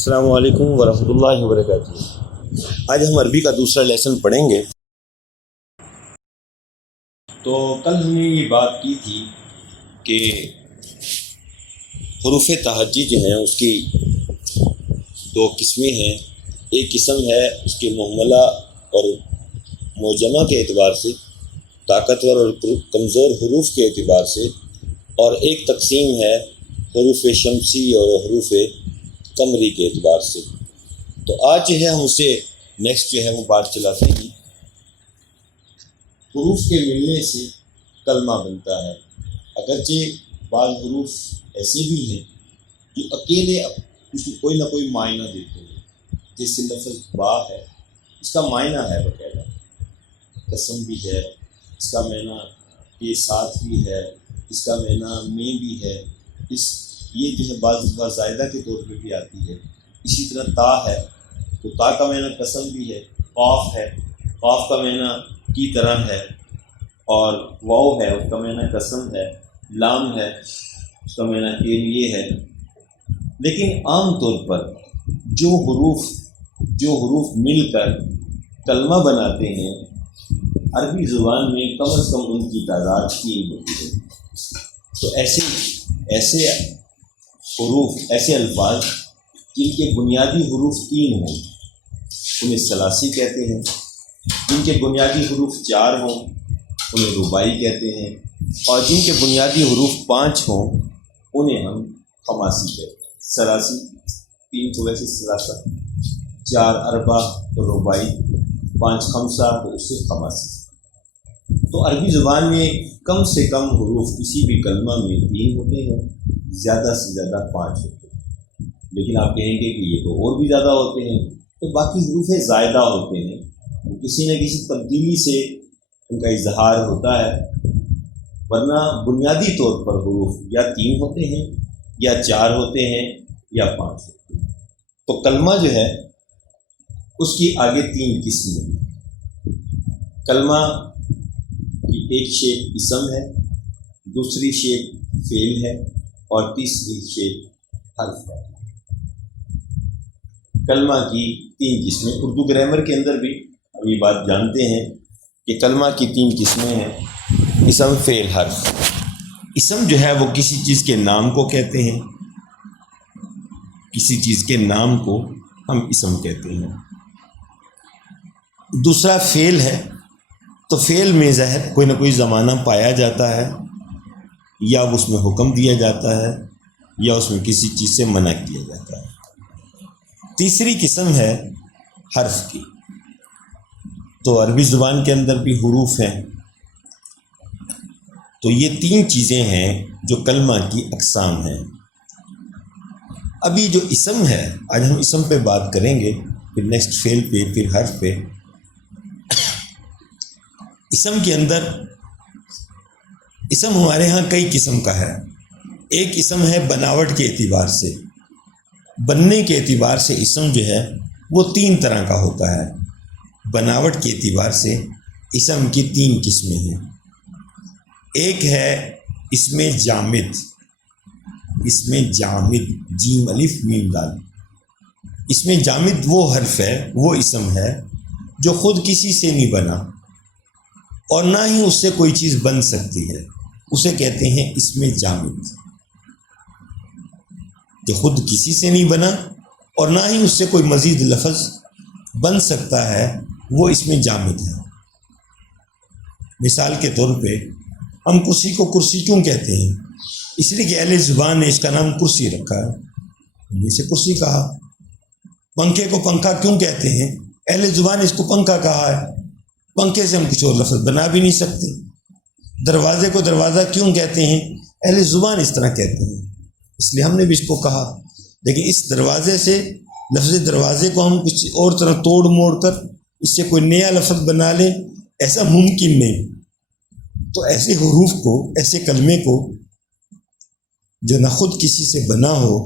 السلام علیکم ورحمۃ اللہ وبرکاتہ۔ آج ہم عربی کا دوسرا لیسن پڑھیں گے۔ تو کل ہم نے یہ بات کی تھی کہ حروف تہجی جو ہیں اس کی دو قسمیں ہیں۔ ایک قسم ہے اس کے مہملہ اور معجمہ کے اعتبار سے، طاقتور اور کمزور حروف کے اعتبار سے، اور ایک تقسیم ہے حروف شمسی اور حروف قمری کے اعتبار سے۔ تو آج جو ہے ہم اسے نیکسٹ جو ہے وہ بات چلاتے ہیں۔ حروف کے ملنے سے کلمہ بنتا ہے، اگرچہ بعض حروف ایسے بھی ہیں جو اکیلے کوئی نہ کوئی معنی دیتے ہیں، جیسے لفظ با ہے، اس کا معنی ہے باقاعدہ، قسم بھی ہے، اس کا معنی کے ساتھ بھی ہے، اس کا معنی میں بھی ہے، یہ جو ہے بعض زائدہ کے طور پہ بھی آتی ہے۔ اسی طرح تا ہے تو تا کا معنی قسم بھی ہے، قاف ہے، قاف کا معنی کی طرح ہے، اور واو ہے اس کا معنی قسم ہے، لام ہے اس کا معنی کے لیے ہے۔ لیکن عام طور پر جو حروف مل کر کلمہ بناتے ہیں عربی زبان میں کم از کم ان کی تعداد 3 ہوتی ہے۔ تو ایسے حروف، ایسے الفاظ جن کے بنیادی حروف 3 ہوں انہیں ثلاثی کہتے ہیں، جن کے بنیادی حروف 4 ہوں انہیں رباعی کہتے ہیں، اور جن کے بنیادی حروف 5 ہوں انہیں ہم خماسی کہتے ہیں۔ ثلاثی 3 تو ویسے ثلاثہ، 4 اربع تو رباعی، 5 خمسہ تو اس سے خماسی۔ تو عربی زبان میں کم سے کم حروف کسی بھی کلمہ میں 3 ہوتے ہیں، زیادہ سے زیادہ 5 ہوتے ہیں۔ لیکن آپ کہیں گے کہ یہ تو اور بھی زیادہ ہوتے ہیں، تو باقی حروف زائدہ ہوتے ہیں، کسی نہ کسی تبدیلی سے ان کا اظہار ہوتا ہے، ورنہ بنیادی طور پر حروف یا 3 ہوتے ہیں یا 4 ہوتے ہیں یا 5 ہوتے ہیں۔ تو کلمہ جو ہے اس کی آگے 3 قسمیں۔ کلمہ کی ایک شیپ اسم ہے، دوسری شیپ فعل ہے، اور تیسری شیپ حرف ہے۔ کلمہ کی 3 قسمیں، اردو گرامر کے اندر بھی ہم یہ بات جانتے ہیں کہ کلمہ کی 3 قسمیں ہیں، اسم، فعل، حرف۔ اسم جو ہے وہ کسی چیز کے نام کو کہتے ہیں، کسی چیز کے نام کو ہم اسم کہتے ہیں۔ دوسرا فعل ہے، تو فعل میں ظاہر کوئی نہ کوئی زمانہ پایا جاتا ہے، یا اس میں حکم دیا جاتا ہے، یا اس میں کسی چیز سے منع کیا جاتا ہے۔ تیسری قسم ہے حرف کی۔ تو عربی زبان کے اندر بھی حروف ہیں، تو یہ 3 چیزیں ہیں جو کلمہ کی اقسام ہیں۔ ابھی جو اسم ہے، آج ہم اسم پہ بات کریں گے، پھر نیکسٹ فعل پہ، پھر حرف پہ۔ اسم کے اندر، اسم ہمارے ہاں کئی قسم کا ہے۔ ایک اسم ہے بناوٹ کے اعتبار سے، بننے کے اعتبار سے اسم جو ہے وہ 3 طرح کا ہوتا ہے۔ بناوٹ کے اعتبار سے اسم کی 3 قسمیں ہیں۔ ایک ہے اسم جامد، اسم جامد، جیم الف میم دال۔ اسم جامد وہ حرف ہے، وہ اسم ہے جو خود کسی سے نہیں بنا اور نہ ہی اس سے کوئی چیز بن سکتی ہے، اسے کہتے ہیں اسم جامد۔ جو خود کسی سے نہیں بنا اور نہ ہی اس سے کوئی مزید لفظ بن سکتا ہے، وہ اسم جامد ہے۔ مثال کے طور پہ ہم کرسی کو کرسی کیوں کہتے ہیں؟ اس لیے کہ اہل زبان نے اس کا نام کرسی رکھا ہے، ہم نے اسے کرسی کہا۔ پنکھے کو پنکھا کیوں کہتے ہیں؟ اہل زبان نے اس کو پنکھا کہا ہے، پنکھے سے ہم کچھ اور لفظ بنا بھی نہیں سکتے۔ دروازے کو دروازہ کیوں کہتے ہیں؟ اہل زبان اس طرح کہتے ہیں، اس لیے ہم نے بھی اس کو کہا۔ لیکن اس دروازے سے، لفظ دروازے کو ہم کچھ اور طرح توڑ موڑ کر اس سے کوئی نیا لفظ بنا لیں، ایسا ممکن نہیں۔ تو ایسے حروف کو، ایسے کلمے کو جو نہ خود کسی سے بنا ہو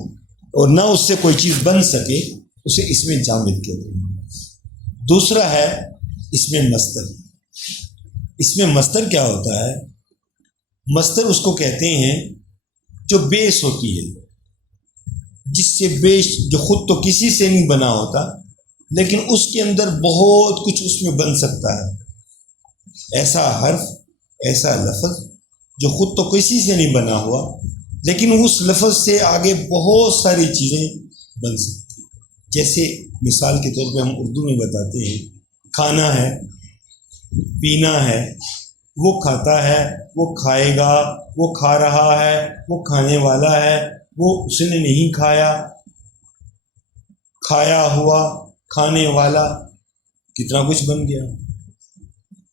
اور نہ اس سے کوئی چیز بن سکے، اسے اسم جامد کہتے ہیں۔ دوسرا ہے اسم مصدر۔ اسم مصدر کیا ہوتا ہے؟ مصدر اس کو کہتے ہیں جو بیس ہوتی ہے، جس سے جو خود تو کسی سے نہیں بنا ہوتا لیکن اس کے اندر بہت کچھ اس میں بن سکتا ہے. ایسا حرف، ایسا لفظ جو خود تو کسی سے نہیں بنا ہوا لیکن اس لفظ سے آگے بہت ساری چیزیں بن سکتی ہیں. جیسے مثال کے طور پہ ہم اردو میں بتاتے ہیں کھانا ہے، پینا ہے، وہ کھاتا ہے، وہ کھائے گا، وہ کھا رہا ہے، وہ کھانے والا ہے، وہ اس نے نہیں کھایا، کھایا ہوا، کھانے والا، کتنا کچھ بن گیا.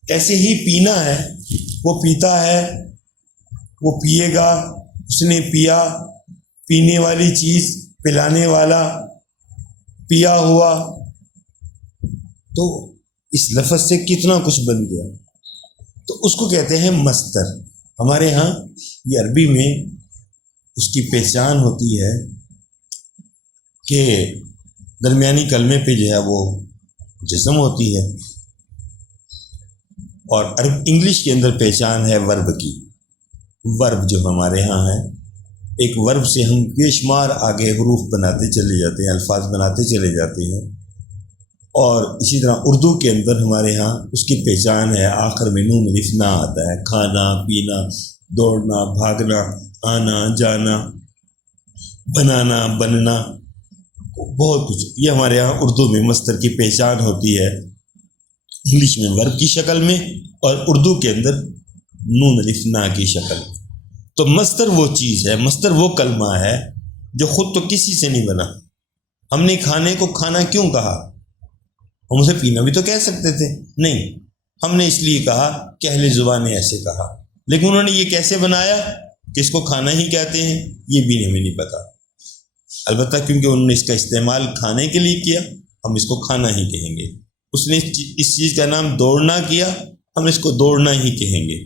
ایسے ہی پینا ہے، وہ پیتا ہے، وہ پیے گا، اس نے پیا، پینے والی چیز، پلانے والا، پیا ہوا. تو اس لفظ سے کتنا کچھ بن گیا. تو اس کو کہتے ہیں مصدر. ہمارے ہاں یہ عربی میں اس کی پہچان ہوتی ہے کہ درمیانی کلمے پہ جو ہے وہ جزم ہوتی ہے، اور انگلش کے اندر پہچان ہے ورب کی. ورب جو ہمارے ہاں ہے، ایک ورب سے ہم بے شمار آگے حروف بناتے چلے جاتے ہیں، الفاظ بناتے چلے جاتے ہیں. اور اسی طرح اردو کے اندر ہمارے ہاں اس کی پہچان ہے، آخر میں نون الف نا آتا ہے. کھانا، پینا، دوڑنا، بھاگنا، آنا جانا، بنانا، بننا، بہت کچھ. یہ ہمارے ہاں اردو میں مصدر کی پہچان ہوتی ہے، انگلش میں ورب کی شکل میں اور اردو کے اندر نون الف نا کی شکل میں. تو مصدر وہ چیز ہے، مصدر وہ کلمہ ہے جو خود تو کسی سے نہیں بنا. ہم نے کھانے کو کھانا کیوں کہا؟ ہم اسے پینا بھی تو کہہ سکتے تھے. نہیں، ہم نے اس لیے کہا کہ اہل زبان نے ایسے کہا، لیکن انہوں نے یہ کیسے بنایا کہ اس کو کھانا ہی کہتے ہیں، یہ بھی ہمیں نہیں پتا. البتہ کیونکہ انہوں نے اس کا استعمال کھانے کے لیے کیا، ہم اس کو کھانا ہی کہیں گے. اس نے اس چیز کا نام دوڑنا کیا، ہم اس کو دوڑنا ہی کہیں گے.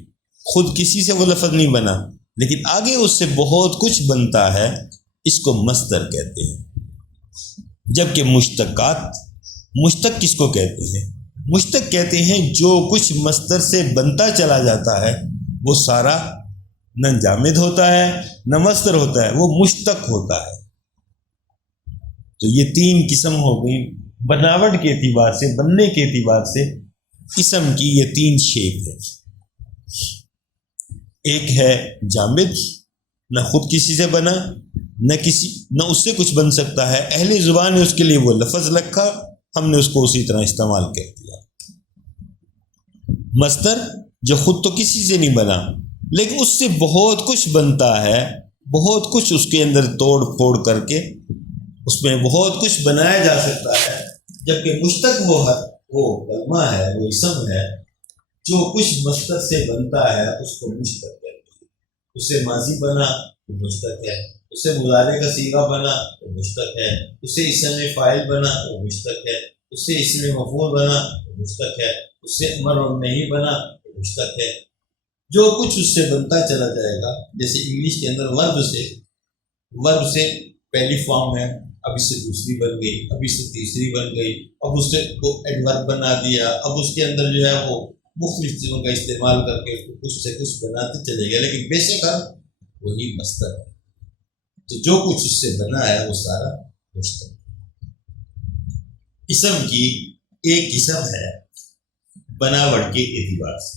خود کسی سے وہ لفظ نہیں بنا لیکن آگے اس سے بہت کچھ بنتا ہے، اس کو مصدر کہتے ہیں. جبکہ مشتقات، مشتق کس کو کہتے ہیں؟ مشتق کہتے ہیں جو کچھ مصدر سے بنتا چلا جاتا ہے وہ سارا نہ جامد ہوتا ہے نہ مصدر ہوتا ہے، وہ مشتق ہوتا ہے. تو یہ تین قسم ہو گئی بناوٹ کے اعتبار سے، بننے کے اعتبار سے اسم کی یہ تین شیپ ہے. ایک ہے جامد، نہ خود کسی سے بنا، نہ اس سے کچھ بن سکتا ہے، اہل زبان نے اس کے لیے وہ لفظ رکھا، ہم نے اس کو اسی طرح استعمال کر دیا. مصدر جو خود تو کسی سے نہیں بنا لیکن اس سے بہت کچھ بنتا ہے، بہت کچھ اس کے اندر توڑ پھوڑ کر کے اس میں بہت کچھ بنایا جا سکتا ہے. جبکہ مشتق وہ کلمہ ہے، وہ اسم ہے جو کچھ مصدر سے بنتا ہے اس کو مشتق کہتے ہیں. اس سے ماضی بنا تو مشتق ہے، اس سے مضارع کا صیغہ بنا تو مشتق ہے، اس سے اسم فاعل بنا تو مشتق ہے، اس سے اسم مفعول بنا تو مشتق ہے، اس سے امر اور نہیں بنا تو مشتق ہے. جو کچھ اس سے بنتا چلا جائے گا، جیسے انگلش کے اندر ورب سے پہلی فارم ہے، اب اس سے دوسری بن گئی، اب اس سے تیسری بن گئی، اب اس سے کو ایڈورب بنا دیا، اب اس کے اندر جو ہے وہ مختلف چیزوں کا استعمال کر کے کچھ سے کچھ بناتے چلے گئے، لیکن بیسک وہی مصدر ہے. تو جو کچھ اس سے بنا ہے وہ سارا مشتق. اسم کی ایک قسم ہے بناوٹ کے اعتبار سے.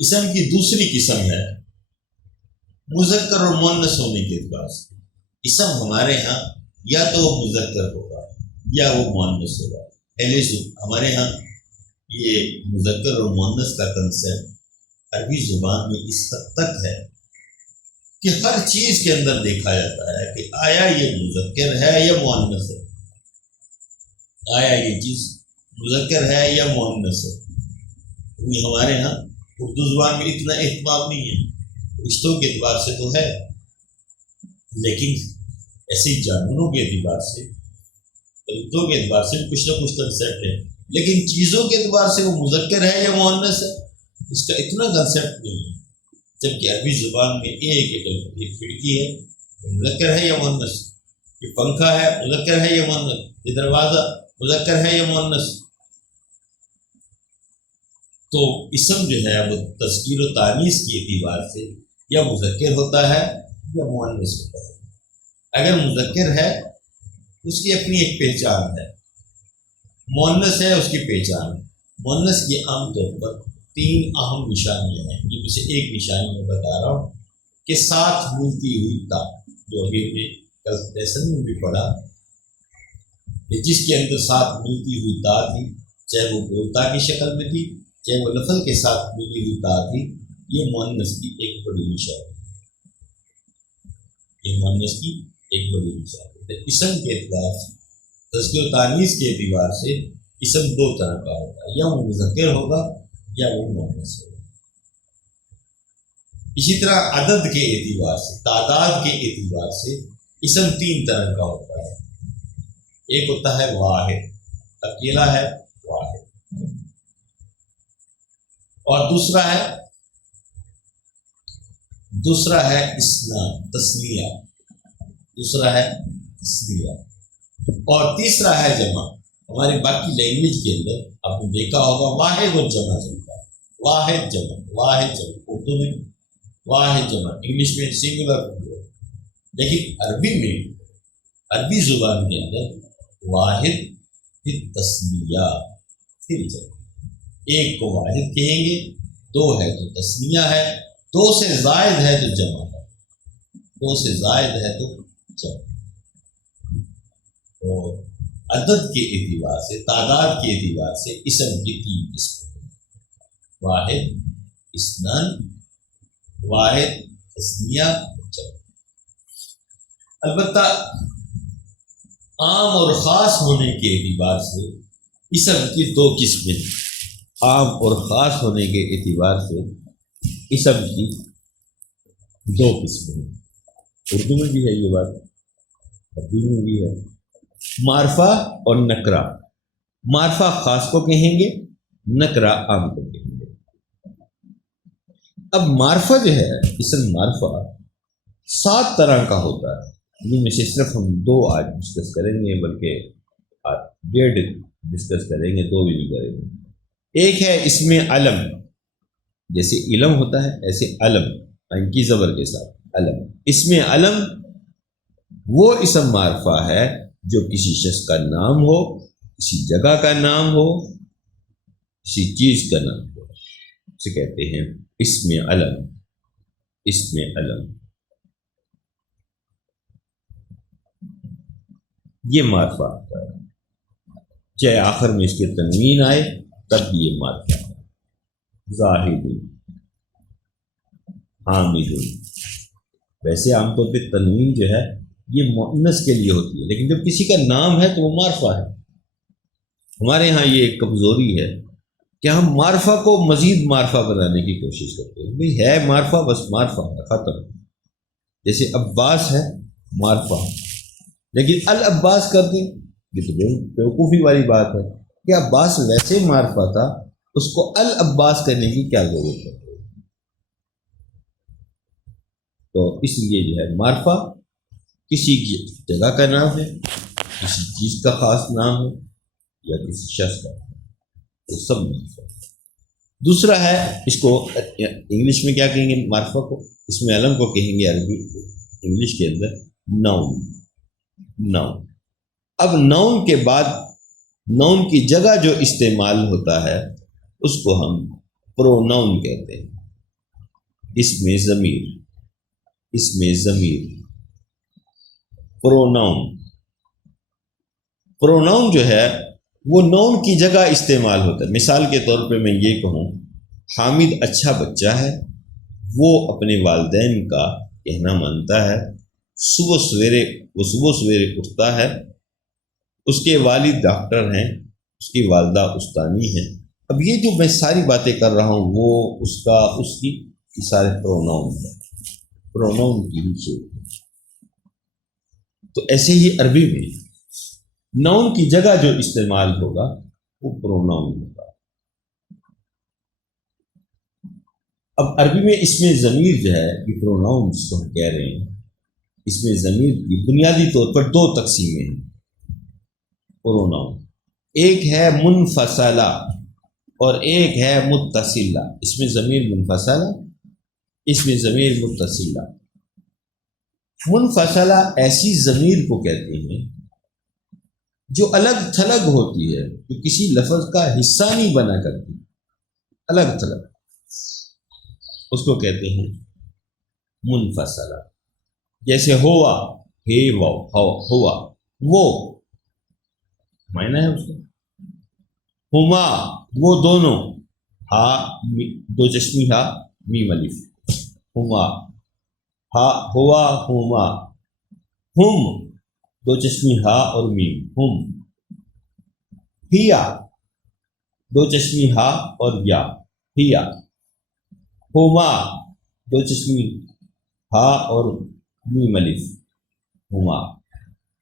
اسم کی دوسری قسم ہے مذکر اور مؤنث ہونے کے اعتبار سے. اسم ہمارے ہاں یا تو وہ مذکر ہوگا یا وہ مؤنث ہوگا. ہمارے ہاں یہ مذکر اور مؤنث کا کنسیپٹ عربی زبان میں اس حد تک ہے کہ ہر چیز کے اندر دیکھا جاتا ہے کہ آیا یہ مذکر ہے یا مؤنث ہے، آیا یہ چیز مذکر ہے یا مؤنث ہے. ہمارے ہاں اردو زبان میں اتنا اہتمام نہیں ہے، رشتوں کے اعتبار سے تو ہے لیکن ایسے جانوروں کے اعتبار سے، رشتوں کے اعتبار سے کچھ نہ کچھ کنسیپٹ ہے، لیکن چیزوں کے اعتبار سے وہ مذکر ہے یا مؤنث ہے اس کا اتنا کنسیپٹ نہیں ہے. جبکہ عربی زبان میں ایک کھڑکی ہے مذکر ہے یا مؤنث، یہ پنکھا ہے مذکر ہے یا مؤنث، یہ دروازہ مذکر ہے یا مؤنث. تو اسم جو ہے وہ تذکیر و تانیث کے اعتبار سے یا مذکر ہوتا ہے یا مؤنث ہوتا ہے. اگر مذکر ہے اس کی اپنی ایک پہچان ہے، مؤنث ہے اس کی پہچان ہے۔ مؤنث کی عام طور پر 3 اہم نشانیاں ہیں، جن میں سے ایک نشانی میں بتا رہا ہوں کہ ساتھ ملتی ہوئی تا، جو ابھی میں کل لیسن میں بھی پڑھا کہ جس کے اندر ساتھ ملتی ہوئی تا تھی، چاہے وہ گوتا کی شکل میں تھی چاہے وہ لفظ کے ساتھ ملی ہوئی تا تھی، یہ مؤنث کی ایک بڑی نشانی ہے، یہ مؤنث کی ایک بڑی نشانی ہے۔ اسم کے اعتبار سے، تذکیر و تانیث کے اعتبار سے اسم 2 طرح کا ہوتا ہے، یا وہ مذکر ہوگا یا وہ مؤنث ہوگا۔ اسی طرح عدد کے اعتبار سے، تعداد کے اعتبار سے اسم 3 طرح کا ہوتا ہے۔ ایک ہوتا ہے واحد، اکیلا ہے واحد، اور دوسرا ہے اثنان، تثنیہ، دوسرا ہے تثنیہ، اور تیسرا ہے جمع۔ ہماری باقی لینگویج کے اندر آپ نے دیکھا ہوگا واحد اور جمع چلتا ہے، واحد جمع، واحد جمع، اردو میں واحد جمع، انگلش میں سنگولر، لیکن عربی زبان کے اندر واحد پھر تثنیہ پھر جمع۔ ایک کو واحد کہیں گے، 2 ہے تو تثنیہ ہے، 2 سے زائد ہے تو جمع ہے، 2 سے زائد ہے تو جمع۔ تو عدد کے اعتبار سے، تعداد کے اعتبار سے اسم کی 3 قسمیں ہیں، واحد، اثنان، واحد، تثنیہ، جمع۔ البتہ عام اور خاص ہونے کے اعتبار سے اسم کی 2 قسمیں ہیں، عام اور خاص ہونے کے اعتبار سے اسم کی 2 قسمیں ہیں۔ اردو میں بھی ہے یہ بات، عربی میں بھی ہے، معرفہ اور نکرہ۔ معرفہ خاص کو کہیں گے، نکرہ عام کو کہیں گے۔ اب معرفہ جو ہے، اسم معرفہ 7 طرح کا ہوتا ہے، جن میں سے صرف ہم 2 آج ڈسکس کریں گے، بلکہ 1.5 ڈسکس کریں گے، 2 بھی نہیں کریں گے۔ ایک ہے اسم علم، جیسے علم ہوتا ہے ایسے علم، عین کی زبر کے ساتھ علم۔ اسم علم وہ اسم معرفہ ہے جو کسی شخص کا نام ہو، کسی جگہ کا نام ہو، کسی چیز کا نام ہو، اسے کہتے ہیں اسم علم۔ اسم علم یہ معرفہ ہوتا ہے، چاہے آخر میں اس کے تنوین آئے تب بھی یہ معرفہ ہے۔ زاہد، حامد، ویسے عام طور پہ تنوین جو ہے یہ مؤنث کے لیے ہوتی ہے، لیکن جب کسی کا نام ہے تو وہ معرفہ ہے۔ ہمارے ہاں یہ ایک کمزوری ہے کہ ہم معرفہ کو مزید معرفہ بنانے کی کوشش کرتے ہیں، بھئی ہے معرفہ، بس معرفہ ہے، ختم۔ جیسے عباس ہے معرفہ، لیکن العباس کر دیں، یہ تو بیوقوفی والی بات ہے کہ عباس ویسے معرفہ تھا، اس کو العباس کرنے کی کیا ضرورت ہے؟ تو اس لیے جو ہے معرفہ کسی کی جگہ کا نام ہے، کسی چیز کا خاص نام ہے، یا کسی شخص کا، وہ سب معرفہ۔ دوسرا ہے، اس کو انگلش میں کیا کہیں گے معرفہ کو، اس میں علم کو کہیں گے عربی انگلش کے اندر ناؤن۔ ناؤن، اب ناؤن کے بعد ناؤن کی جگہ جو استعمال ہوتا ہے اس کو ہم پروناؤن کہتے ہیں۔ اس میں ضمیر پروناؤن جو ہے وہ ناؤن کی جگہ استعمال ہوتا ہے۔ مثال کے طور پہ میں یہ کہوں حامد اچھا بچہ ہے، وہ اپنے والدین کا کہنا مانتا ہے، صبح سویرے اٹھتا ہے، اس کے والد ڈاکٹر ہیں، اس کی والدہ استانی ہیں۔ اب یہ جو میں ساری باتیں کر رہا ہوں وہ اس کی سارے پروناؤن ہیں، پروناؤن کی نیچے۔ تو ایسے ہی عربی میں ناؤن کی جگہ جو استعمال ہوگا وہ پروناؤن ہوگا۔ اب عربی میں اس میں ضمیر جو ہے یہ پروناؤن جس کو ہم کہہ رہے ہیں، اس میں ضمیر کی بنیادی طور پر 2 تقسیمیں ہیں پروناؤن، ایک ہے منفصلہ اور ایک ہے متصلہ۔ اس میں ضمیر منفصلہ، اس میں ضمیر متصلہ۔ منفصلہ ایسی ضمیر کو کہتے ہیں جو الگ تھلگ ہوتی ہے، جو کسی لفظ کا حصہ نہیں بنا کرتی، الگ تھلگ، اس کو کہتے ہیں منفصلہ۔ جیسے ہوا، ہے ہوا، وہ معنی ہے اس کا۔ ہما، وہ دونوں، ہا دو چشمی ہا میم الف، ہما، ہا ہوا ہما، ہم دو چشمی ہا اور میم، ہم، ہیا دو چشمی ہا اور یا، ہیا، ہما دو چشمی ہا اور میم الف، ہما،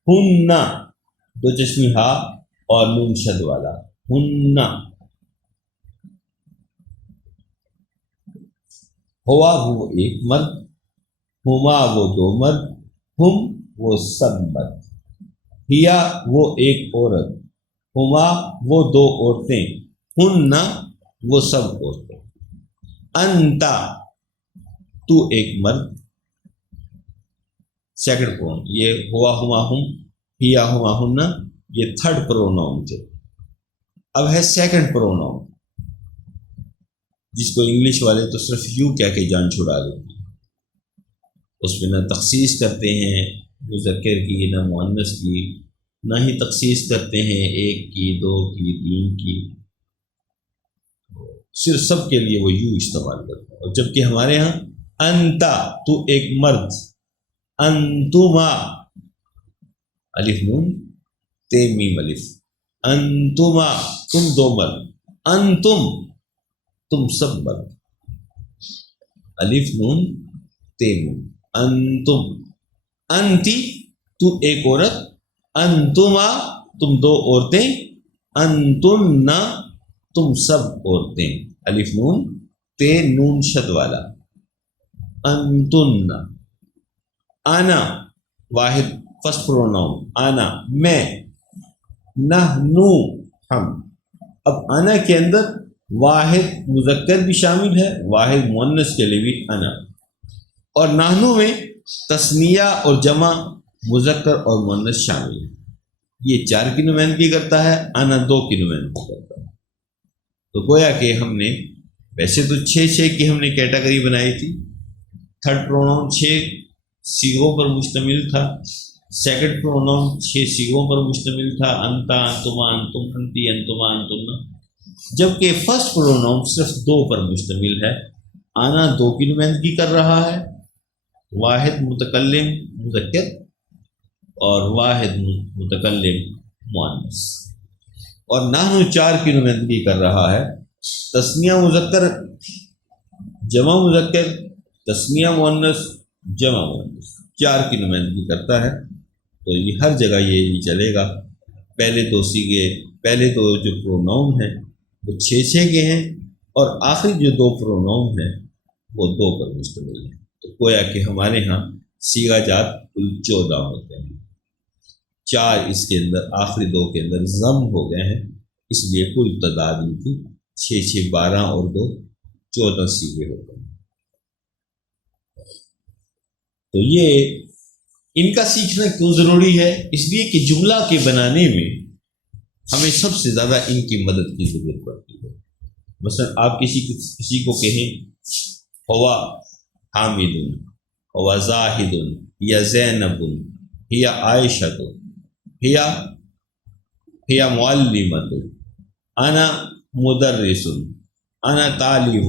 ہن دو چشمی ہا اور نون شد والا، ہن، ہوا وہ ایک مرد، ہما وہ دو مرد، ہم وہ سب مرد، ہیا وہ ایک عورت، ہما وہ دو عورتیں، ہن وہ سب عورتیں، انتا تو ایک مرد، سیکنڈ پروناؤن، یہ ہوا ہما ہم، ہیا ہما ہن، یہ تھرڈ پروناؤن تھے۔ اب ہے سیکنڈ پروناؤن، جس کو انگلش والے تو صرف یو کہہ کے جان چھڑا دیتے ہیں، اس میں نہ تخصیص کرتے ہیں مذکر کی نہ مؤنث کی، نہ ہی تخصیص کرتے ہیں ایک کی، دو کی، تین کی، صرف سب کے لیے وہ یو استعمال کرتے ہیں۔ اور جبکہ ہمارے ہاں انتا تو ایک مرد، انتما الف نون تے میم الف، انتما تم دو مرد، انتم تم سب مرد، الف نون تے میم، انتم، انتی تو ایک عورت، انتما تم دو عورتیں، انتن تم سب عورتیں، الف نون تے نون شد والا، انتن، آنا واحد فرسٹ پروناؤن، آنا میں، نحنو ہم۔ اب آنا کے اندر واحد مذکر بھی شامل ہے، واحد مؤنث کے لیے بھی انا، اور نحنو میں تثنیہ اور جمع مذکر اور مؤنث شامل ہے۔ یہ 4 کی نمائندگی کرتا ہے، انا 2 کی نمائندگی کرتا ہے۔ تو گویا کہ ہم نے ویسے تو 6 کی ہم نے کیٹیگری بنائی تھی، تھرڈ پروناؤن 6 صیغوں پر مشتمل تھا، سیکنڈ پروناؤن 6 صیغوں پر مشتمل تھا، انتا، انتما، انتم، انتی، انتما، انتن، جبکہ فرسٹ پروناؤن صرف 2 پر مشتمل ہے۔ آنا 2 کی نمائندگی کر رہا ہے، واحد متکلم مذکر اور واحد متکلم مؤنث، اور نحن 4 کی نمائندگی کر رہا ہے، تثنیہ مذکر جمع مذکر، تثنیہ مؤنث جمع مؤنث، 4 کی نمائندگی کرتا ہے۔ تو یہ ہر جگہ یہ چلے گا، پہلے 2 صیغے، پہلے 2 جو پروناؤن ہیں وہ 6 کے ہیں، اور آخری جو 2 پروناؤن ہیں وہ 2 پر مشتمل ہیں۔ تو گویا کہ ہمارے ہاں صیغہ جات کل 14 ہوتے ہیں، 4 اس کے اندر آخری 2 کے اندر ضم ہو گئے ہیں، اس لیے کل تعداد ان کی 6 12 اور 2 14 صیغے ہوتے ہیں۔ تو یہ ان کا سیکھنا کیوں ضروری ہے؟ اس لیے کہ جملہ کے بنانے میں ہمیں سب سے زیادہ ان کی مدد کی ضرورت پڑتی ہے۔ مثلا آپ کسی کو کہیں ہوا حامد، ہوا زاہد، یا زینب، یا عائشہ، ہیا معلمۃ، انا مدرس، انا طالب،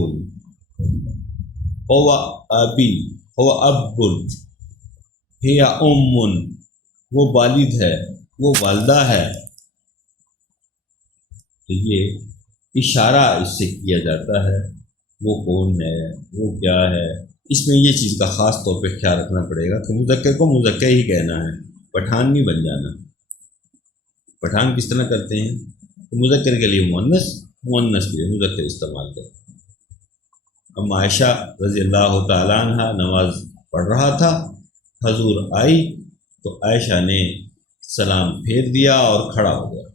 ہوا ابی، ہوا اب، ہیا ام، وہ والد ہے، وہ والدہ ہے۔ تو یہ اشارہ اس سے کیا جاتا ہے وہ کون ہے، وہ کیا ہے۔ اس میں یہ چیز کا خاص طور پہ خیال رکھنا پڑے گا کہ مذکر کو مذکر ہی کہنا ہے، پٹھان نہیں بن جانا۔ پٹھان کس طرح کرتے ہیں؟ مذکر کے لیے مؤنث، مؤنث کے لیے مذکر استعمال کرتے ہیں۔ اب عائشہ رضی اللہ تعالیٰ عنہ نماز پڑھ رہا تھا، حضور آئی تو عائشہ نے سلام پھیر دیا اور کھڑا ہو گیا۔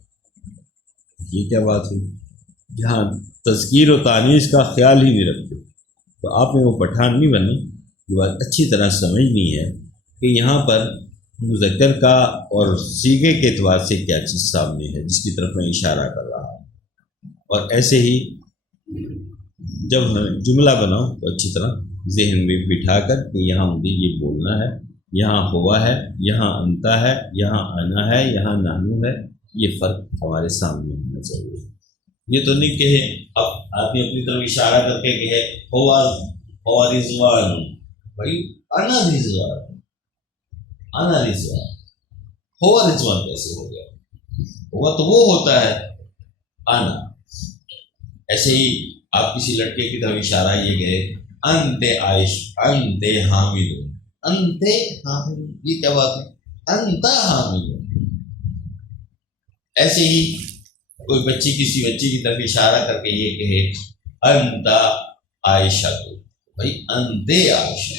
یہ کیا بات ہوئی؟ جہاں تذکیر و تانیث کا خیال ہی نہیں رکھتے تو آپ نے وہ پٹھان نہیں بننا۔ یہ بات اچھی طرح سمجھنی ہے کہ یہاں پر مذکر کا اور صیغے کے اعتبار سے کیا چیز سامنے ہے جس کی طرف میں اشارہ کر رہا ہوں. اور ایسے ہی جب جملہ بناؤ تو اچھی طرح ذہن میں بٹھا کر کہ یہاں مجھے یہ بولنا ہے، یہاں ہوا ہے، یہاں انتا ہے، یہاں آنا ہے، یہاں نانو ہے. یہ فرق ہمارے سامنے ہونا چاہیے. یہ تو نہیں کہ اب آدمی اپنی طرف اشارہ کر کے کہ ہوا رضوان، بھائی انا رضوان، انا رضوان، ہوا رضوان کیسے ہو گیا؟ ہوا تو وہ ہوتا ہے انا. ایسے ہی آپ کسی لڑکے کی طرف اشارہ یہ گئے انتے عائش، انتے حامل، انتے حامل، یہ کیا بات ہے؟ انتا حامل. ایسے ہی کوئی بچی کسی بچی کی طرف اشارہ کر کے یہ کہے انتا عائشہ، تو بھائی انتے عائشہ.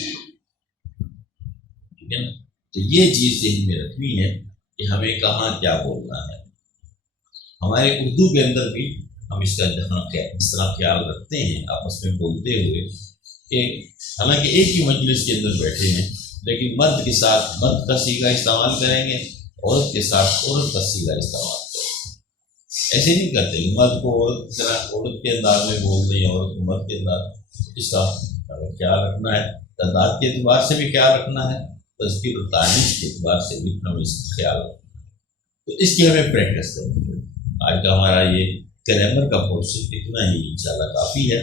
ٹھیک ہے نا؟ تو یہ چیز ذہن میں رکھنی ہے کہ ہمیں کہاں کیا بولنا ہے. ہمارے اردو کے اندر بھی ہم اس کا اس طرح خیال رکھتے ہیں آپس میں بولتے ہوئے کہ حالانکہ ایک ہی مجلس کے اندر بیٹھے ہیں لیکن مرد کے ساتھ مرد کا صیغہ استعمال کریں گے، عورت کے ساتھ عورت کا صیغہ استعمال کریں گے. ایسے نہیں کرتے مرد کو عورت کی طرح عورت کے انداز میں بول دیں، عورت کو مرد کے انداز. اس کا خیال رکھنا ہے. تعداد کے اعتبار سے بھی خیال رکھنا ہے، تذکیر و تانیث کے اعتبار سے بھی ہمیں اس کا خیال رکھنا ہے. تو اس کی ہمیں پریکٹس کرنی ہے. آج کا ہمارا یہ گرامر کا پورشن اتنا ہی انشاءاللہ کافی ہے.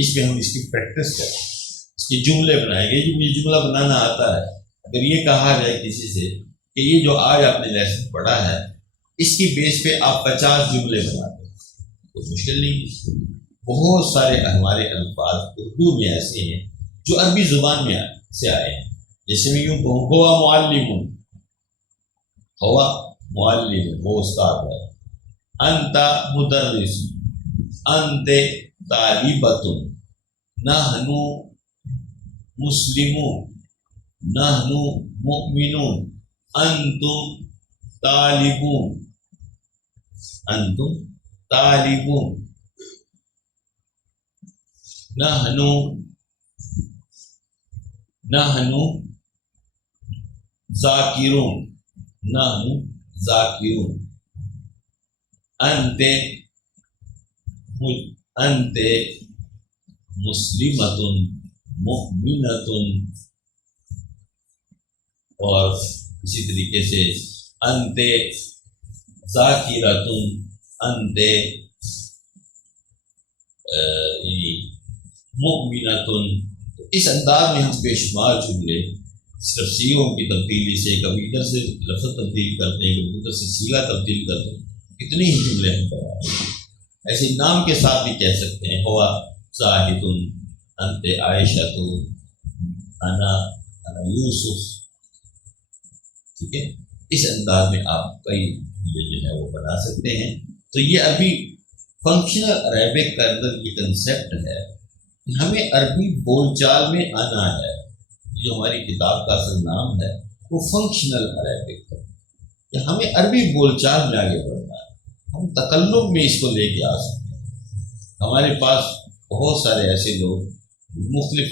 اس میں ہم اس کی پریکٹس کریں، اس کے جملے بنائیں گے. یہ جملہ بنانا آتا ہے. اگر یہ کہا جائے کسی سے کہ یہ جو آج آپ نے لیسن پڑھا ہے اس کی بیس پہ آپ 50 جملے بنا دیں تو مشکل نہیں. بہت سارے ہمارے الفاظ اردو میں ایسے ہیں جو عربی زبان میں سے آئے ہیں. جیسے میں یوں کہوں ہوا معلم، ہوا معلم وہ استاد ہے. انت مدرس، انت طالبۃ، نحن مسلمون، نحن مؤمنون، انتم طالبون، انتم طالبون، نحن ذاکرون، نحن ذاکرون، انت مسلمۃ مؤمنۃ. اور اسی طریقے سے انت ذاکرۃ، انت مؤمنۃ. اس انداز میں ہم بے شمار جملے صرف صیغوں کی تبدیلی سے، کبھی ادھر سے لفظ تبدیل کرتے ہیں، کبھی ادھر سے صیغہ تبدیل کرتے ہیں، اتنی ہی جملے ہم کرتے ہیں. ایسے نام کے ساتھ بھی کہہ سکتے ہیں ہوا زاہد، انت عائشہ، انا یوسف. ٹھیک ہے، اس انداز میں آپ کئی جملے جو ہے وہ بنا سکتے ہیں. تو یہ ابھی فنکشنل عربک کا اندر یہ کنسیپٹ ہے کہ ہمیں عربی بول چال میں آنا ہے. جو ہماری کتاب کا اصل نام ہے وہ فنکشنل عربک ہے کہ ہمیں عربی بول چال میں آگے بڑھنا ہے. ہم تکلم میں اس کو لے کے آ سکتے ہیں. ہمارے پاس بہت سارے ایسے لوگ مختلف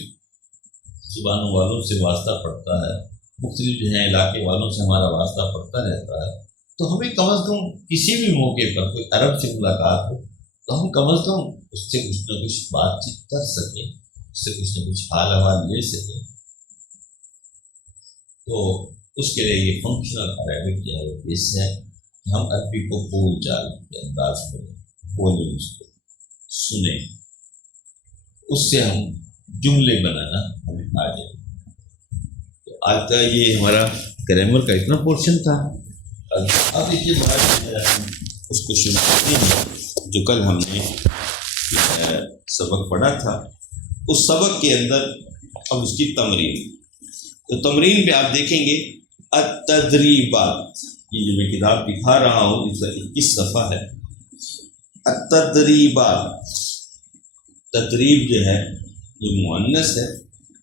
زبانوں والوں سے واسطہ پڑتا ہے، مختلف جو ہیں علاقے والوں سے ہمارا واسطہ پڑتا رہتا ہے. تو ہمیں کم از کم کسی بھی موقع پر کوئی عرب سے ملاقات ہو تو ہم کم از کم اس سے کچھ نہ کچھ بات چیت کر سکیں، اس سے کچھ نہ کچھ حال احوال لے سکیں. تو اس کے لیے یہ فنکشنل عربک جو ہے وہ بیس ہے کہ ہم عربی کو بول چال کے انداز میں بولیں، اس کو سنیں، اس سے ہم جملے بنانا ہمیں آ جائے. تو آج کا یہ ہمارا گرامر کا اتنا پورشن تھا. اب یہ بات اس کو شروع کرتے ہیں جو کل ہم نے سبق پڑھا تھا. اس سبق کے اندر اب اس کی تمرین. تو تمرین پہ آپ دیکھیں گے التدریبات، یہ جو میں کتاب دکھا رہا ہوں اس کا 21 صفحہ ہے. التدریبات، تدریب جو ہے جو مؤنث ہے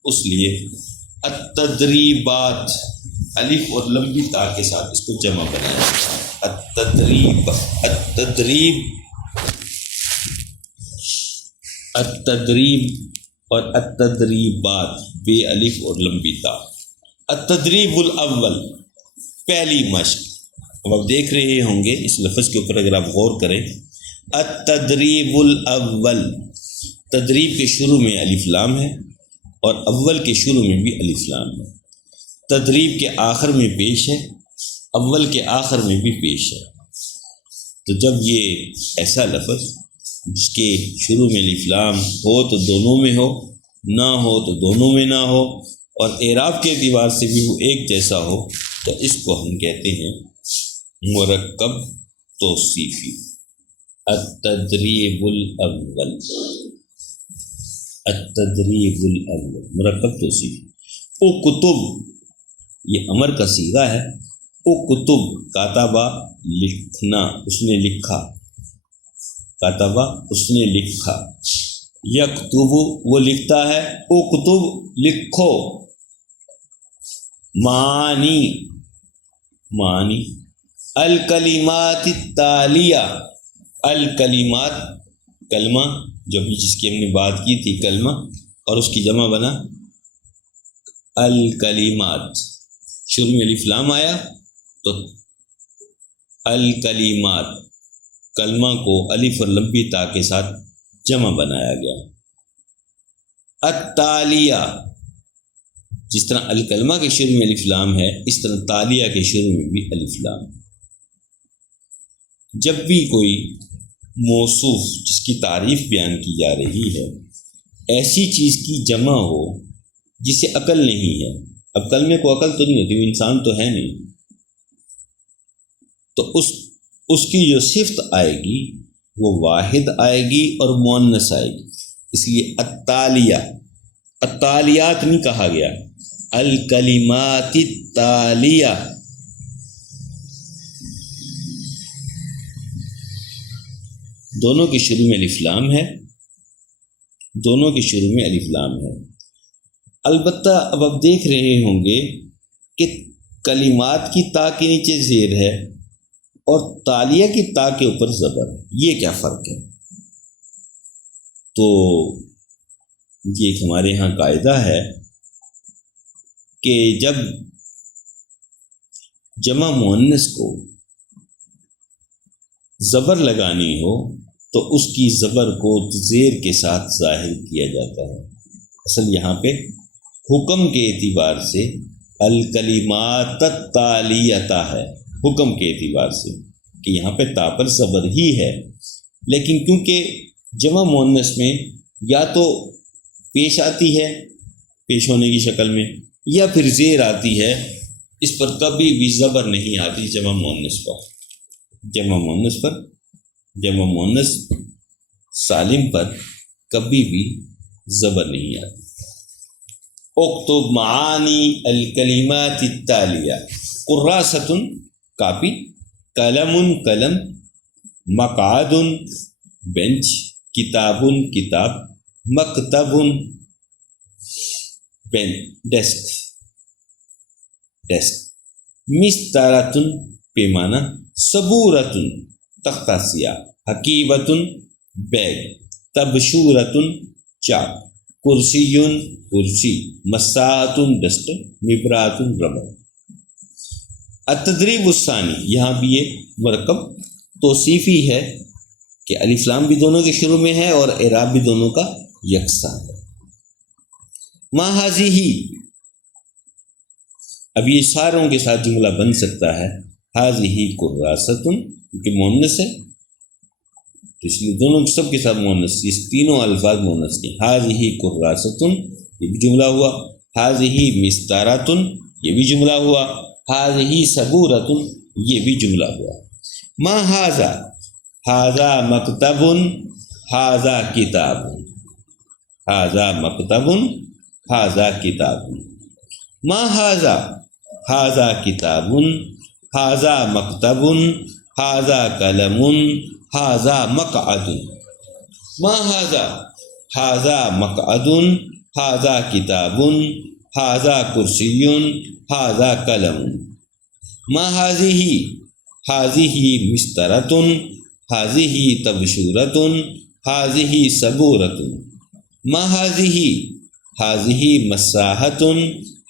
اس لیے التدریبات الف اور لمبی تا کے ساتھ اس کو جمع بنایا. التدریب، التدریب، التدریب اور التدریبات، بے الف اور لمبی تا. التدریب الاول، پہلی مشق۔ اب آپ دیکھ رہے ہوں گے اس لفظ کے اوپر اگر آپ غور کریں، التدریب الاول، تدریب کے شروع میں الف لام ہے اور اول کے شروع میں بھی الف لام ہے، تدریب کے آخر میں پیش ہے، اول کے آخر میں بھی پیش ہے۔ تو جب یہ ایسا لفظ جس کے شروع میں الف لام ہو تو دونوں میں ہو، نہ ہو تو دونوں میں نہ ہو، اور اعراب کے اعتبار سے بھی وہ ایک جیسا ہو، تو اس کو ہم کہتے ہیں مرکب توصیفی۔ التدریب الاول، التدریب الاول مرکب توصیفی۔ اکتب، یہ امر کا صیغہ ہے۔ اکتب، کاتبہ لکھنا، اس نے لکھا، کاتبہ اس نے لکھا۔ یکتب، وہ لکھتا ہے۔ اکتب، لکھو۔ معانی، معانی۔ الکلمات التالیہ، الکلمات، کلمہ، جو بھی جس کی ہم نے بات کی تھی کلمہ، اور اس کی جمع بنا الکلمات، شروع میں الف لام آیا تو الکلمات، کلمہ کو الف اور لمبی تا کے ساتھ جمع بنایا گیا۔ التالیہ، جس طرح الکلمہ کے شروع میں الف لام ہے اس طرح تالیہ کے شروع میں بھی الف لام۔ جب بھی کوئی موصوف جس کی تعریف بیان کی جا رہی ہے ایسی چیز کی جمع ہو جسے عقل نہیں ہے، اب کلمے کو عقل تو نہیں ہوتی، وہ انسان تو ہے نہیں، تو اس کی جو صفت آئے گی وہ واحد آئے گی اور مؤنث آئے گی، اس لیے التالیہ، التالیات نہیں کہا گیا، الکلمات التالیہ۔ دونوں کے شروع میں الف لام ہے، دونوں کے شروع میں الف لام ہے۔ البتہ اب آپ دیکھ رہے ہوں گے کہ کلمات کی تا کے نیچے زیر ہے اور تالیہ کی تا کے اوپر زبر، یہ کیا فرق ہے؟ تو یہ ایک ہمارے ہاں قاعدہ ہے کہ جب جمع مؤنث کو زبر لگانی ہو تو اس کی زبر کو زیر کے ساتھ ظاہر کیا جاتا ہے۔ اصل یہاں پہ حکم کے اعتبار سے الکلمات التالیۃ ہے، حکم کے اعتبار سے کہ یہاں پہ تا پر زبر ہی ہے، لیکن کیونکہ جمع مؤنث میں یا تو پیش آتی ہے پیش ہونے کی شکل میں یا پھر زیر آتی ہے، اس پر کبھی بھی زبر نہیں آتی جمع مؤنث پر، جمع مؤنث پر، جمع مؤنث سالم پر کبھی بھی زبر نہیں آتی۔ اکتب معانی الکلمات التالیہ، قراصۃ کاپی، قلم قلم، مقعد بینچ، کتاب کتاب، مکتب ڈیسک ڈیسک، مسطرۃ پیمانہ، صبورۃ تختہ سیاہ، حقیبۃ بیگ، تبشورۃ چاک، کرسی کرسی، مساحۃ ڈسٹر، مبراۃ ربڑ۔ التدریب الثانی، یہاں بھی یہ مرکب توصیفی ہے کہ الف لام بھی دونوں کے شروع میں ہے اور اعراب بھی دونوں کا یکساں ہے۔ ما ہذہ، اب یہ ساروں کے ساتھ جملہ بن سکتا ہے، ہذہ قراصۃ کیونکہ مؤنث ہے تو اس لیے دونوں سب کے ساتھ مؤنث، اس تینوں الفاظ مؤنث کے، ہذہ قراصۃ یہ بھی جملہ ہوا، ہذہ مسطرۃ یہ بھی جملہ ہوا، ہذہ صبورۃ یہ بھی جملہ ہوا۔ ما ھذا، ھذا مکتب، ھذا کتاب، ھذا مکتب، ھذا کتاب۔ ما ھذا، ھذا کتاب، ھذا مکتب، ھذا قلم، ھذا مقعد۔ ما ھذا، ھذا مقعد، ھذا کتاب، ھذا کرسی، ھذا قلم۔ ما ھذہ، ھذہ مسطرۃ، ھذہ تبشورۃ، ھذہ صبورۃ۔ ما ھذہ، ھذہ مساحۃ،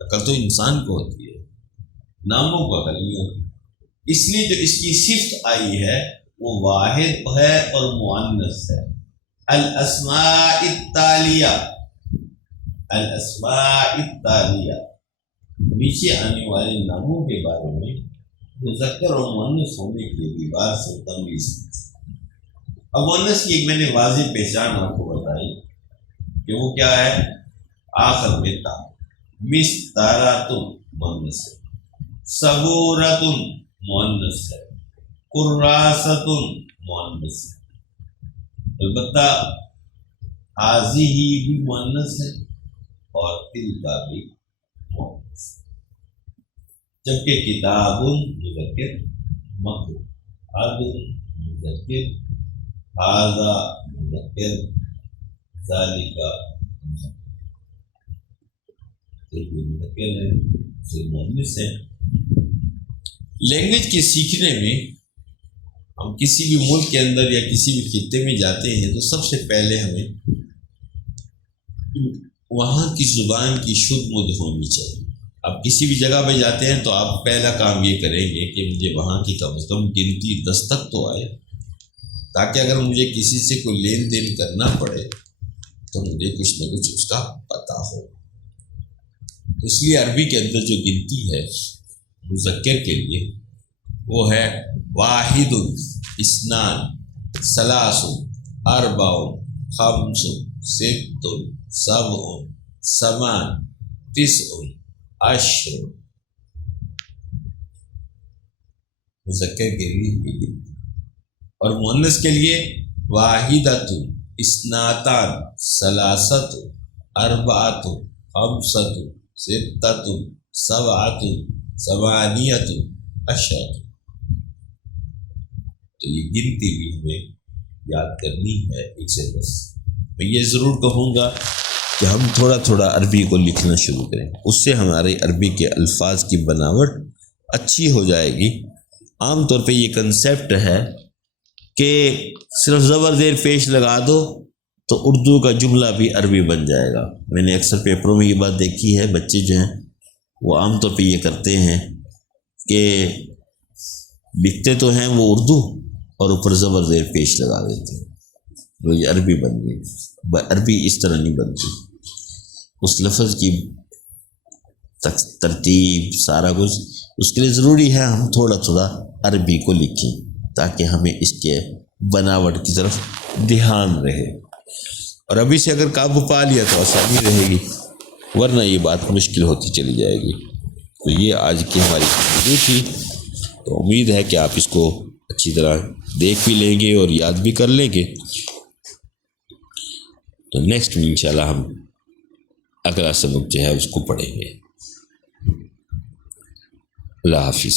عقل تو انسان کو ہوتی ہے، ناموں کو عقل نہیں ہوتی. اس لیے جو اس کی صفت آئی ہے وہ واحد ہے اور مؤنث ہے. الاسماء التالیہ، الاسماء التالیہ، نیچے آنے والے ناموں کے بارے میں مذکر اور مؤنث ہونے کے اعتبار سے تمیز ہے. اب مؤنث کی ایک میں نے واضح پہچان آپ کو بتائی کہ وہ کیا ہے، آخر میں تا. مستاراتن مؤنث ہے، صبوراتن مؤنث ہے، قراستن مؤنث ہے. البتہ حاضی ہی بھی مؤنث ہے اور تل کا بھی مؤنث ہے. جبکہ کتابن مذکر، مقعد مذکر، ھذا مذکر، ذالک مذکر ہے، پھر مؤنث ہے. لینگویج کے سیکھنے میں ہم کسی بھی ملک کے اندر یا کسی بھی خطے میں جاتے ہیں تو سب سے پہلے ہمیں وہاں کی زبان کی شدھ مدھ ہونی چاہیے. آپ کسی بھی جگہ پہ جاتے ہیں تو آپ پہلا کام یہ کریں گے کہ مجھے وہاں کی کم از کم گنتی 10 تک تو آئے، تاکہ اگر مجھے کسی سے کوئی لین دین کرنا پڑے تو مجھے کچھ نہ کچھ اس کا پتہ ہو. اس لیے عربی کے اندر جو گنتی ہے مذکر کے لیے وہ ہے واحد، اثنان، ثلاث، اربع، خمس، ست، سبع، ثمان، تسع، عشر. مذکر کے لیے اور مؤنث کے لیے واحدۃ، اثنتان، ثلاثۃ، اربعۃ، خمسۃ، ستۃ، سبعۃ، ثمانیۃ، عشرۃ. تو یہ گنتی بھی ہمیں یاد کرنی ہے 1 سے 10. میں یہ ضرور کہوں گا کہ ہم تھوڑا تھوڑا عربی کو لکھنا شروع کریں، اس سے ہمارے عربی کے الفاظ کی بناوٹ اچھی ہو جائے گی. عام طور پہ یہ کنسیپٹ ہے کہ صرف زبر زیر پیش لگا دو تو اردو کا جملہ بھی عربی بن جائے گا. میں نے اکثر پیپروں میں یہ بات دیکھی ہے، بچے جو ہیں وہ عام طور پہ یہ کرتے ہیں کہ لکھتے تو ہیں وہ اردو اور اوپر زبر زیر پیش لگا دیتے ہیں، تو یہ عربی بن گئی. عربی اس طرح نہیں بنتی. اس لفظ کی ترتیب سارا کچھ اس کے لیے ضروری ہے ہم تھوڑا تھوڑا عربی کو لکھیں تاکہ ہمیں اس کے بناوٹ کی طرف دھیان رہے. اور ابھی سے اگر قابو پا لیا تو آسانی رہے گی، ورنہ یہ بات مشکل ہوتی چلی جائے گی. تو یہ آج کی ہماری گفتگو تھی. تو امید ہے کہ آپ اس کو اچھی طرح دیکھ بھی لیں گے اور یاد بھی کر لیں گے. تو نیکسٹ میں انشاءاللہ ہم اگلا سبق جو ہے اس کو پڑھیں گے. اللہ حافظ.